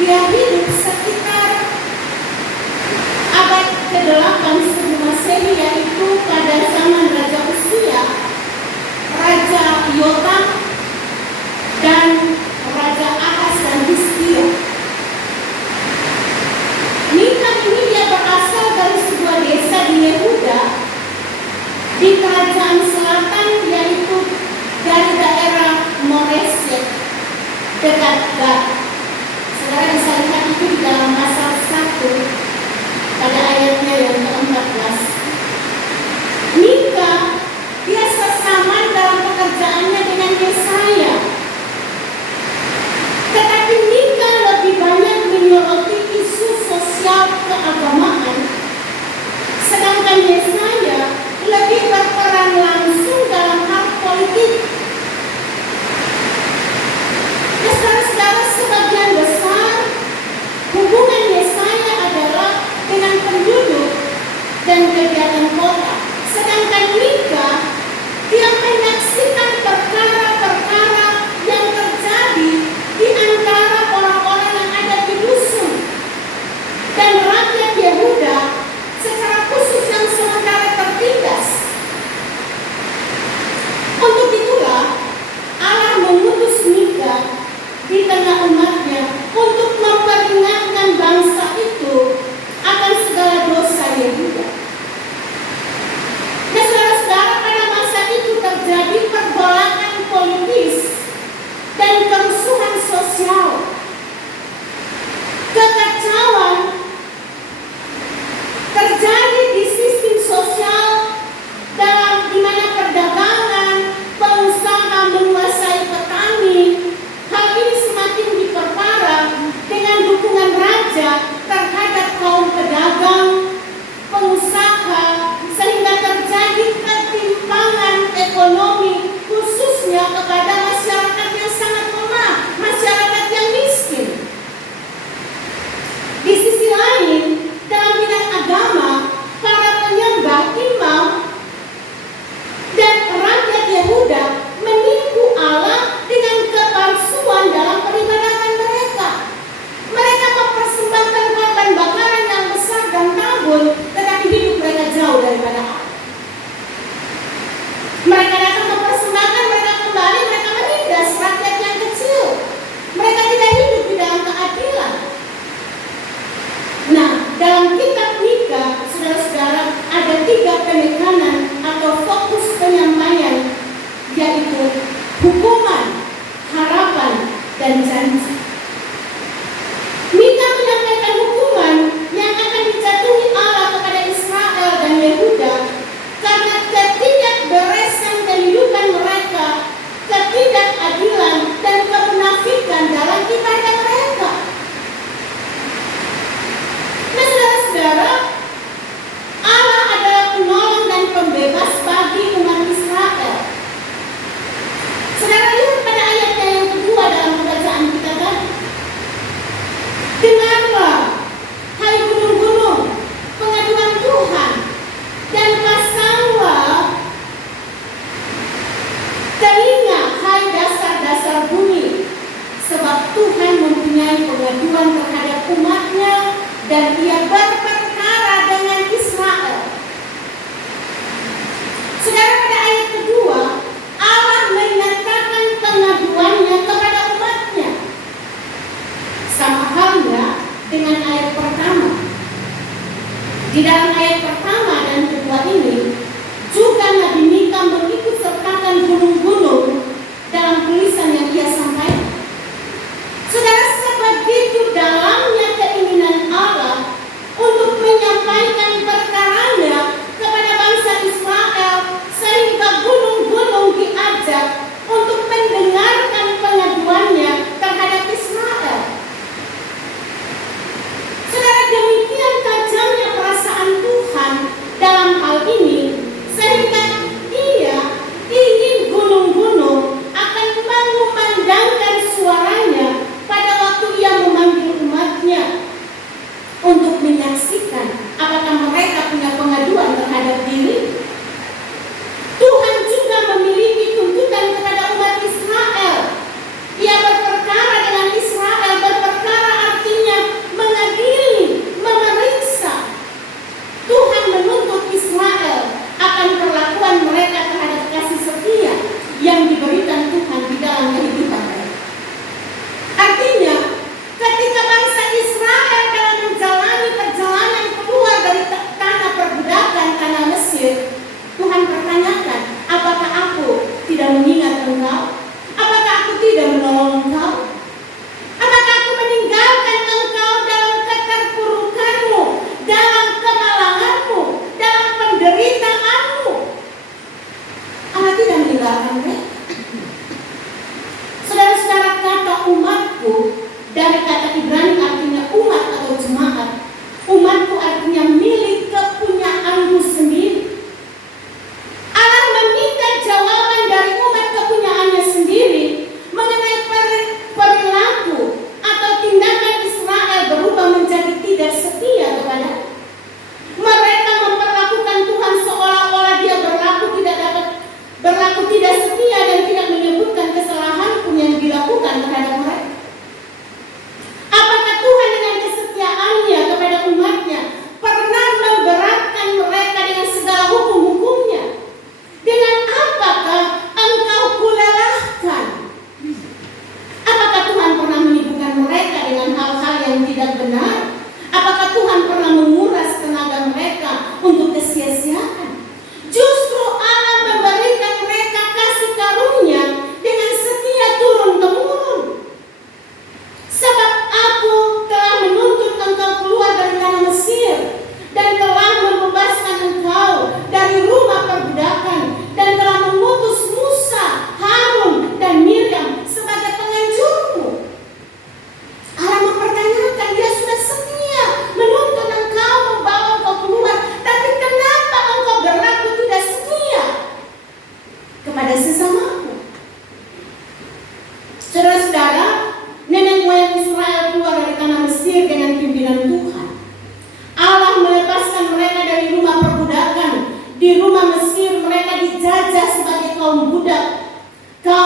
Dia hidup sekitar abad ke-8 sebelum Masehi, yaitu pada zaman Raja Uzia, Raja Yotam, dan Raja Ahaz dan Hizkia. Mika ini dia berasal dari sebuah desa di Yehuda, di kerajaan selatan, yaitu dari daerah Moreset dekat Gad. Saudara bisa lihat itu di dalam pasal 1 pada ayatnya yang ke-14. Mika dia sesaman dalam pekerjaannya dengan Yesaya, tetapi Mika lebih banyak menyoroti isu sosial keagamaan, sedangkan Yesaya lebih berperan langsung dalam hal politik. Ya, saudara-saudara, sebagian besar hubungan Yesaya adalah dengan penduduk dan kegiatan kota, sedangkan Mika dia menyaksikan perkara-perkara yang terjadi di antara orang-orang yang ada di dusun dan rakyat Yehuda secara khusus yang sementara tertindas. Untuk itulah Allah mengutus Mika di tengah umatnya untuk memperingatkan bangsa itu akan segala dosa Yehuda. Dan saudara-saudara, pada masa itu terjadi pergolakan politis dan kerusuhan sosial. Kekacauan terjadi di sistem sosial dalam di mana perdagangan, pengusaha menguasai petani. Hal ini semakin diperparah dengan dukungan raja terhadap kaum pedagang, pengusaha, sehingga terjadi ketimpangan ekonomi khususnya kepada masyarakat yang sangat lemah, masyarakat yang miskin. Di sisi lain, dalam bidang agama, para penyembah, imam, dan rakyat Yehuda menipu Allah dengan kepalsuan dalam peribadatan mereka. Mereka mempersembahkan korban bakaran yang besar dan tabur, tetapi hidup mereka jauh daripada Allah. Mereka datang mempersembahkan, mereka kembali, mereka menindas rakyat yang kecil. Mereka tidak hidup di dalam keadilan. Nah, dalam kitab Mika, saudara-saudara, ada 3 penekanan atau fokus penyampaian, yaitu hukuman, harapan, dan janji. Mika menyampaikan hukuman yang akan dijatuhi Allah kepada Israel dan Yehuda karena ketidakberesan kehidupan mereka, ketidakadilan, dan kemunafikan dalam ibadah mereka. Nah, saudara-saudara, Allah adalah penolong dan pembebas bagi umat Israel. Saudara lihat pada ayatnya yang kedua dalam pembacaan kita tadi. Dengarlah, hai gunung-gunung, pengaduan Tuhan, dan pasanglah telinga, hai dasar-dasar bumi, sebab Tuhan mempunyai pengaduan terhadap umatnya dan Ia berperkara dengan Israel. Saudara, pada ayat kedua, Allah menyatakan pengaduannya kepada umatnya. Sama halnya dengan ayat pertama. Di dalam ayat pertama dan kedua ini, juga Nabi Mika mengikut sertakan gunung-gunung dalam tulisan yang ia sampaikan. Saudara, sebegitu dalamnya keinginan Allah untuk menyampaikan perkaranya kepada bangsa Israel, sehingga gunung-gunung diajak untuk mendengarkan pengaduannya terhadap Israel. Saudara, demikian tajamnya perasaan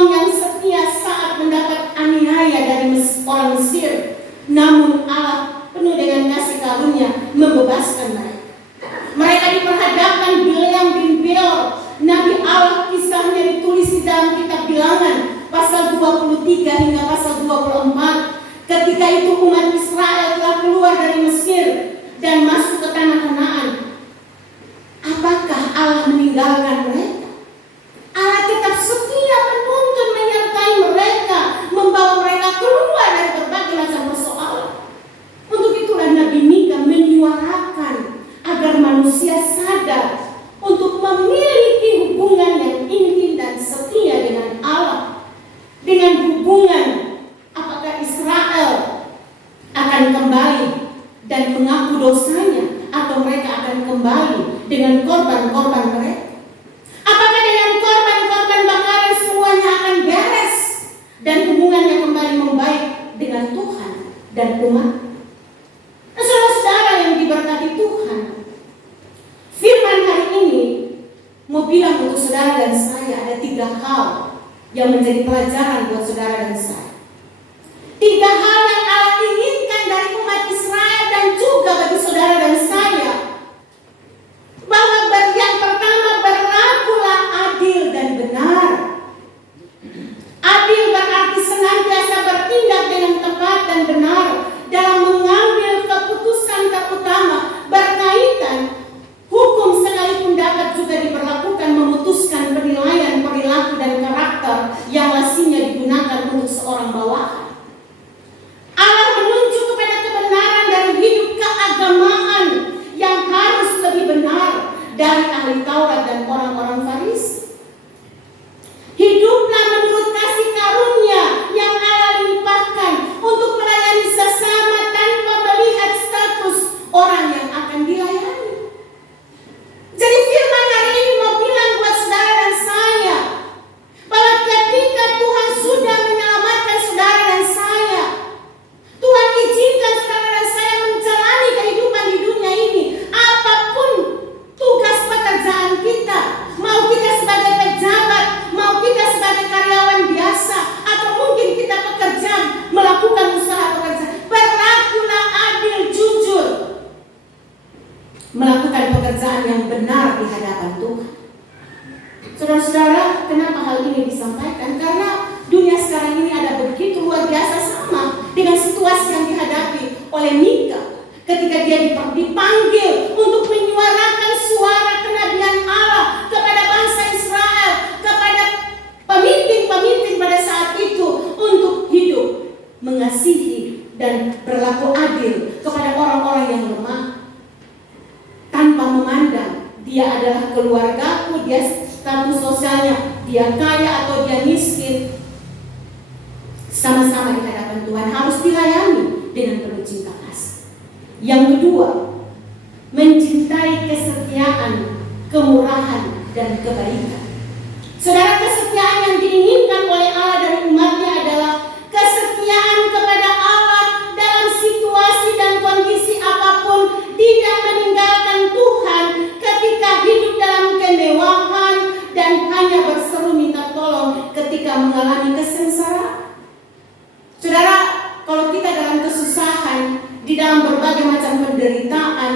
kaum yang setia saat mendapat aniaya dari orang Mesir. Namun Allah penuh dengan kasih karunia membebaskan mereka. Mereka diperhadapkan Bileam bin Beor, Nabi Allah. Kisahnya ditulis di dalam kitab Bilangan pasal 23 hingga pasal 24. Ketika itu umat Israel telah keluar dari Mesir dan masuk ke tanah Kanaan. Apakah Allah meninggalkan mereka? Allah tetap setia menuntun menyertai mereka, membawa mereka keluar dari berbagai macam persoalan. Untuk itulah Nabi Mika menyuarakan agar manusia sadar untuk memiliki hubungan yang intim dan setia dengan Allah. Dengan hubungan, apakah Israel akan kembali dan mengaku dosanya, atau mereka akan kembali dengan korban-korban mereka? Apakah dengan korban-korban bakaran semuanya akan beres dan hubungannya kembali membaik dengan Tuhan dan umat? Saudara-saudara yang diberkati Tuhan, firman hari ini mau bilang untuk saudara dan saya ada 3 hal yang menjadi pelajaran buat saudara dan saya. 3 hal yang Allah inginkan dari umat Israel dan juga bagi saudara dan saya. Bahwa yang pertama, berlakulah adil dan benar. Adil berarti senantiasa bertindak dengan tepat dan benar dalam mengambil keputusan terutama berkaitan hukum, sekalipun dapat juga diberlakukan memutuskan penilaian perilaku dan karakter yang lazimnya digunakan untuk seorang bawahan. Allah menunjuk kepada kebenaran dari hidup keagamaan yang harus lebih benar dari ahli Taurat dan orang-orang Farisi. Hiduplah menurut kasih karunia yang Allah limpahkan untuk melayani sesama tanpa melihat status orang yang akan dilayani. Jadi firman hari ini mau bilang buat saudara dan saya bahwa ketika Tuhan sudah menyelamatkan saudara dan saya, Tuhan izinkan saudara dan saya menjalani kehidupan di dunia ini, apapun tugas pekerjaan kita, mau kita sebagai pejabat, mau kita sebagai karyawan biasa, atau mungkin kita pekerja melakukan usaha pekerjaan, berlakulah adil, jujur, melakukan pekerjaan yang benar di hadapan Tuhan. Saudara-saudara, kenapa hal ini disampaikan? Karena dunia sekarang ini ada begitu luar biasa sama dengan situasi yang dihadapi oleh Mika ketika dia dipanggil untuk menyuarakan suara kenabian Allah kepada bangsa Israel, kepada pemimpin-pemimpin pada saat itu untuk hidup, mengasihi dan berlaku adil kepada orang-orang yang lemah, tanpa memandang dia adalah keluargaku, dia status sosialnya, dia kaya atau dia miskin. Sama-sama di hadapan Tuhan harus dilayani dengan penuh cinta kasih. Yang kedua, mencintai kesetiaan, kemurahan, dan kebaikan. Saudara, kesetiaan yang diinginkan oleh Allah dari umatnya adalah kesetiaan kepada Allah dalam situasi dan kondisi apapun, tidak meninggalkan Tuhan ketika hidup dalam kemewahan dan hanya berseru minta tolong ketika mengalami kesengsaraan. Saudara, kalau kita dalam kesusahan, di dalam berbagai macam penderitaan,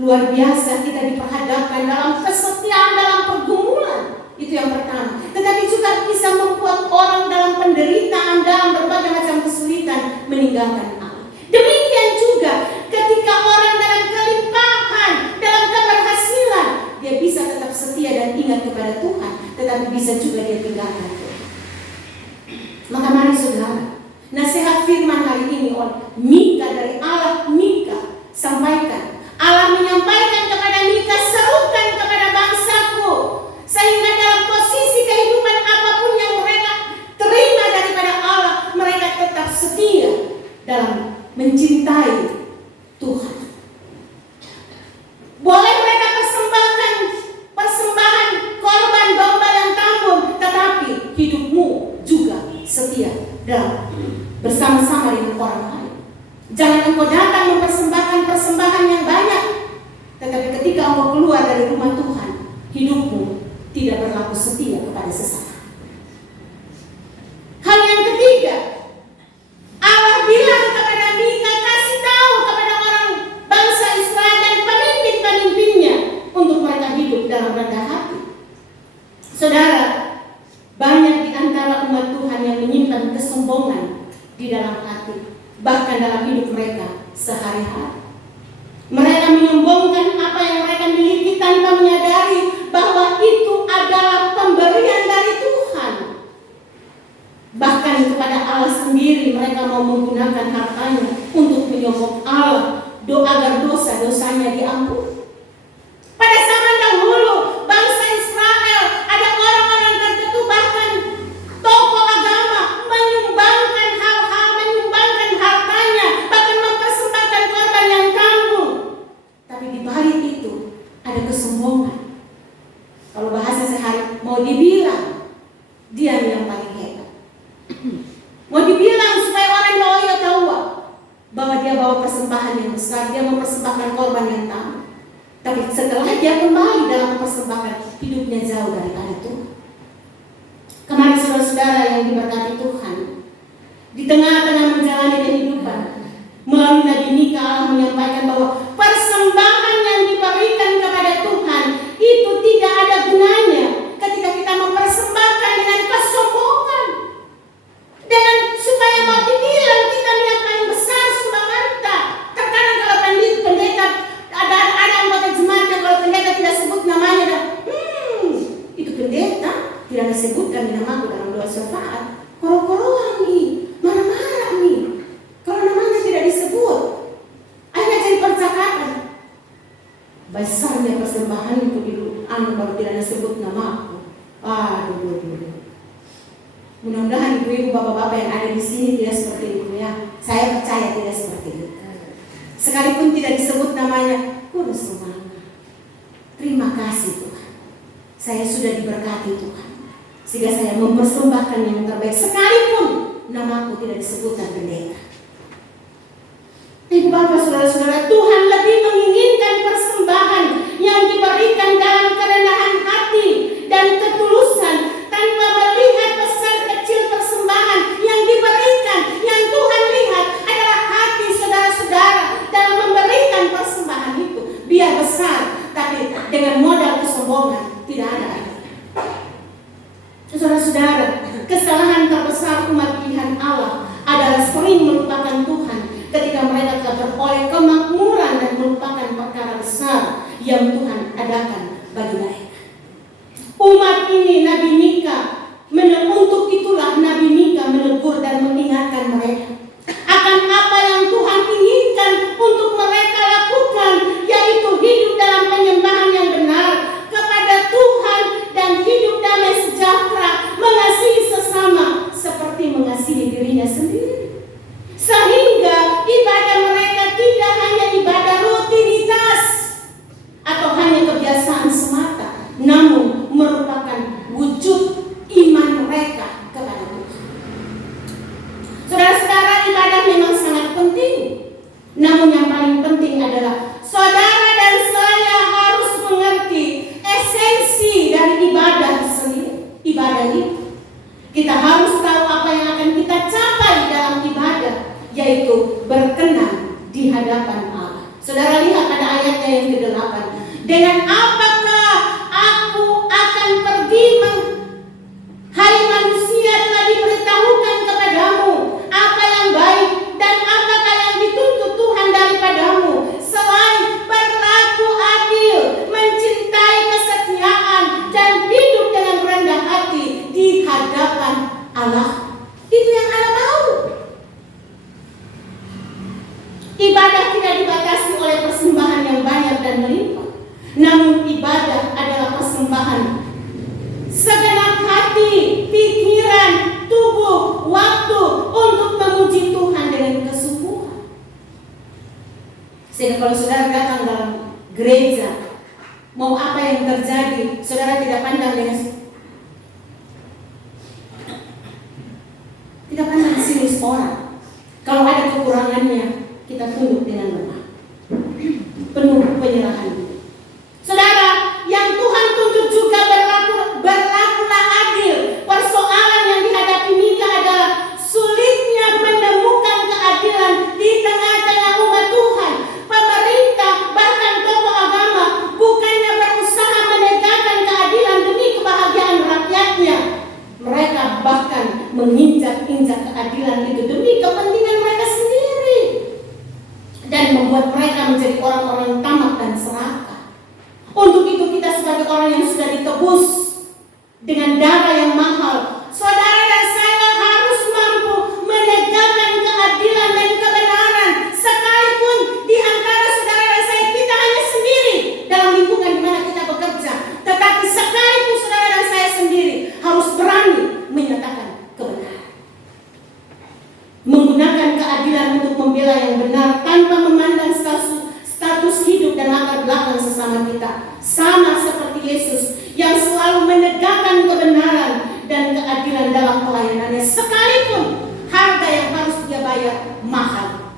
luar biasa kita diperhadapkan dalam kesetiaan, dalam pergumulan. Itu yang pertama. Tetapi juga bisa membuat orang dalam penderitaan, dalam berbagai macam kesulitan, meninggalkan Allah. Demikian juga ketika orang dalam kelimpahan, dalam keberhasilan, dia bisa tetap setia dan ingat kepada Tuhan, tetapi bisa juga dia tinggalkan Tuhan. Maka mari saudara, nasihat firman hari ini oleh Mika dari Allah. Mika sampaikan, Allah menyampaikan kepada Mika, serukan kepada bangsaku, sehingga dalam posisi kehidupan apapun yang mereka terima daripada Allah, mereka tetap setia dalam mencintai Tuhan. Boleh mereka persembahkan persembahan korban domba yang tanggung, tetapi hidupmu juga setia dalam bersama-sama dengan orang lain. Jangan engkau datang mempersembahkan persembahan yang banyak, tetapi ketika engkau keluar dari rumah Tuhan, hidupmu tidak berlaku setia kepada sesama. di dalam hati, bahkan dalam hidup mereka sehari-hari. Mereka menyombongkan apa yang mereka miliki tanpa menyadari bahwa itu adalah pemberian dari Tuhan. Bahkan kepada Allah sendiri mereka mau menggunakan hartanya untuk menyombong Allah, agar dosa-dosanya diampuni. Pada zaman dahulu, bangsa Israel ada orang-orang tertentu, bahkan tokoh agama menyumbangkan hal-hal, menyumbangkan hartanya, bahkan mempersembahkan korban yang tanggung. Tapi di balik itu ada kesombongan. Kalau bahasa sehari, mau dibilang dia yang paling hebat. Mau dibilang supaya orang loyo tahu bahwa dia bawa persembahan yang besar, dia mempersembahkan korban yang tanggung. Tapi setelah dia kembali dalam persembahkan, hidupnya jauh daripada Tuhan. Kemarin saudara-saudara yang diberkati Tuhan, di tengah-tengah menjalani kehidupan, melalui Nabi Mika Allah menyampaikan bahwa persembahan yang diberikan kepada Tuhan itu tidak ada gunanya ketika kita mempersembahkan dengan kesombongan, dengan supaya mau dibilang kita yang paling besar sumbangan. Terkadang kalau pendeta ada anggota jemaat yang kalau pendeta tidak sebut namanya dan itu pendeta tidak disebutkan namaku dalam doa syafaat, koro-koroan nih, marah-marah nih kalau namanya tidak disebut. Akhirnya jadi percakapan. Besarnya persembahan itu baru tidak disebut namaku. Aduh. Mudah-mudahan ibu-ibu, bapak-bapak yang ada di sini tidak seperti itu ya. Saya percaya tidak seperti itu. Sekalipun tidak disebut namanya, kurus semangat. Terima kasih Tuhan. Saya sudah diberkati Tuhan, sehingga saya mempersembahkan yang terbaik. Sekalipun namaku tidak disebutkan pendeta. Ibu bapak saudara-saudara, Tuhan lebih menginginkan persembahan yang diberikan dalam kerendahan hati dan ketulusan, tanpa melihat besar kecil persembahan yang diberikan. Yang Tuhan lihat adalah hati saudara-saudara dalam memberikan persembahan itu. Biar besar, tapi dengan modal kesombongan tidak ada artinya. Saudara-saudara, kesalahan terbesar umat pilihan Allah adalah sering melupakan Tuhan ketika mereka telah beroleh kemakmuran dan melupakan perkara besar yang Tuhan adakan bagi mereka. Umat ini Nabi Mika, untuk itulah Nabi Mika menegur dan mengingatkan mereka akan apa yang Tuhan inginkan untuk mereka lakukan, yaitu hidup dalam penyembahan yang benar kepada Tuhan dan hidup damai sejahtera, mengasihi sesama seperti mengasihi dirinya sendiri. Sehingga ibadah mereka tidak hanya ibadah rutinitas atau hanya kebiasaan semata, namun merupakan wujud iman mereka kepada Tuhan. Saudara-saudara, ibadah memang sangat penting. Namun yang paling penting adalah saudara dan saya harus mengerti esensi dari ibadah sendiri. Ibadah itu, kita harus tahu apa yang akan kita capai dalam ibadah, yaitu berkenan di hadapan Allah. Saudara lihat pada ayatnya yang ke-8. Dengan apakah aku akan pergi hai manusia, telah diberitahukan kepadamu apa yang baik dan apakah yang dituntut Tuhan daripadamu, selain berlaku adil, mencintai kesetiaan dan hidup dengan rendah hati di hadapan Allah. Itu yang Allah mau. Ibadah tidak dibatasi oleh persembahan yang banyak dan melimpah, namun ibadah adalah persembahan segenap hati, pikiran, tubuh, waktu untuk memuji Tuhan dengan kesungguhan. Sehingga kalau saudara datang dalam gereja, mau apa yang terjadi, saudara tidak pandang dengan tidak pandang sinis orang. Kalau ada kekurangannya, kita tunduk dengan lemah, penuh penyerahan diri. Saudara, yang Tuhan tuntut juga berlakulah adil. Persoalan yang dihadapi Mika adalah sulitnya menemukan keadilan di tengah-tengah umat Tuhan. Pemerintah bahkan tokoh agama bukannya berusaha menegakkan keadilan demi kebahagiaan rakyatnya, mereka bahkan menginjak-injak keadilan itu demi kepentingan keadilan untuk membela yang benar tanpa memandang status hidup dan latar belakang sesama kita. Sama seperti Yesus yang selalu menegakkan kebenaran dan keadilan dalam pelayanannya, sekalipun harga yang harus dia bayar mahal.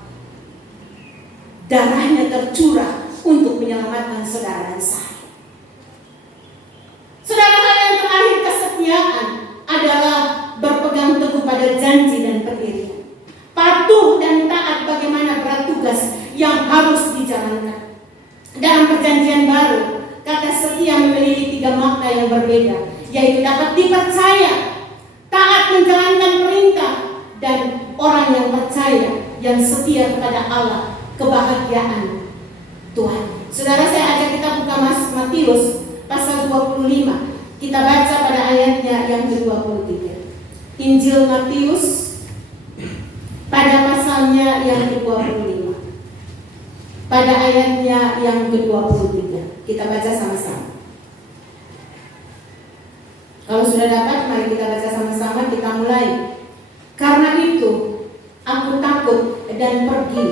Darahnya tercurah untuk menyelamatkan saudara dan saya. Saudara, hal yang terakhir, kesetiaan adalah berpegang teguh pada janji dan pendirian. Patuh dan taat bagaimana berat tugas yang harus dijalankan. Dalam perjanjian baru, kata setia memiliki 3 makna yang berbeda, yaitu dapat dipercaya, taat menjalankan perintah, dan orang yang percaya, yang setia kepada Allah, kebahagiaan Tuhan. Saudara, saya ajak kita buka Matius pasal 25. Kita baca pada ayatnya yang ke-23. Injil Matius pada pasalnya yang ke-25. Pada ayatnya yang ke-23. Kita baca sama-sama. Kalau sudah dapat, mari kita baca sama-sama. Kita mulai. Karena itu, aku takut dan pergi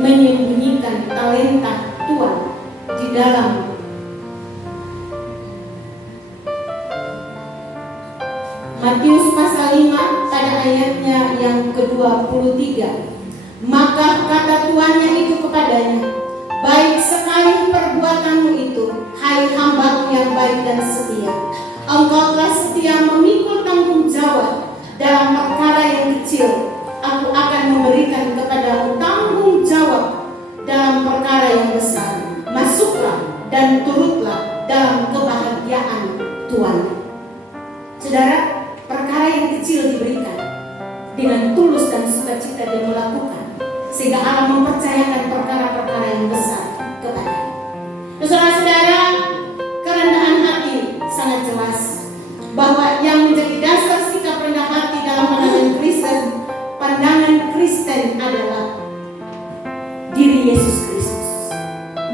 menyembunyikan talenta Tuhan di dalam Matius pasal 5 pada ayatnya yang ke-23. Maka kata tuannya itu kepadanya, baik sekali perbuatanmu itu, hai hamba-Ku yang baik dan setia. Engkau telah setia memikul tanggung jawab dalam perkara yang kecil. Aku akan memberikan kepadamu tanggung jawab dalam perkara yang besar. Masuklah dan turutlah dalam kebahagiaan Tuhan. Saudara, perkara yang kecil diberikan dengan tulus dan sukacita dia melakukan, sehingga Allah mempercayakan perkara-perkara yang besar kepadanya. Saudara-saudara, kerendahan hati sangat jelas bahwa yang menjadi dasar sikap rendah hati dalam pandangan Kristen adalah diri Yesus Kristus.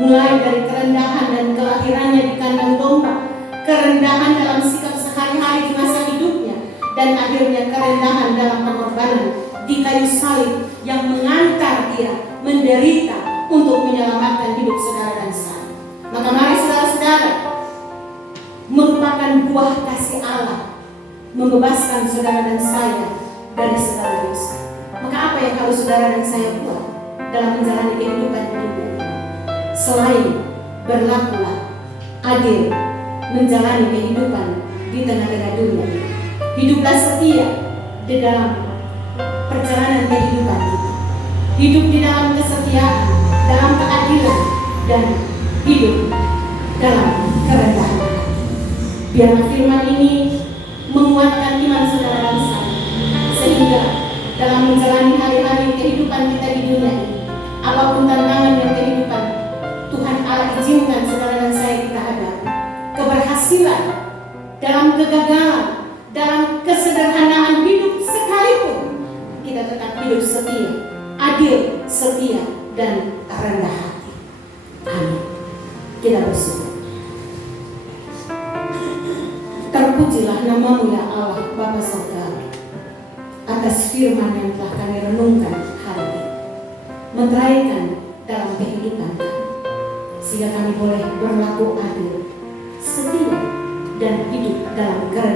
Mulai dari kerendahan dan kelahirannya di kandang domba, kerendahan dalam sikap sehari-hari di masa hidupnya, dan akhirnya kerendahan dalam pengorbanan di kayu salib yang mengantar dia menderita untuk menyelamatkan hidup saudara dan saya. Maka mari saudara-saudara, merupakan buah kasih Allah membebaskan saudara dan saya dari segala dosa. Maka apa yang harus saudara dan saya buat dalam menjalani kehidupan hidup ini? Selain berlakulah adil menjalani kehidupan di tengah-tengah dunia, hiduplah setia di dalam perjalanan kehidupan kita. Hidup di dalam kesetiaan, dalam keadilan, dan hidup dalam kerendahan. Biarlah firman ini menguatkan iman saudara dan saya, sehingga dalam menjalani hari-hari kehidupan kita di dunia ini, apapun tantangan yang kehidupan Tuhan Allah izinkan saudara dan saya kita hadapi, keberhasilan dalam kegagalan, dalam kesederhanaan hidup sekalipun, kita tetap hidup setia, adil, setia, dan rendah hati. Amin. Kita bersyukur. Terpujilah nama-Mu ya Allah Bapa Surgawi, atas firman yang telah kami renungkan hari ini, meteraikan dalam kehidupan kami, sehingga kami boleh berlaku adil, setia, dan hidup dalam kerendahan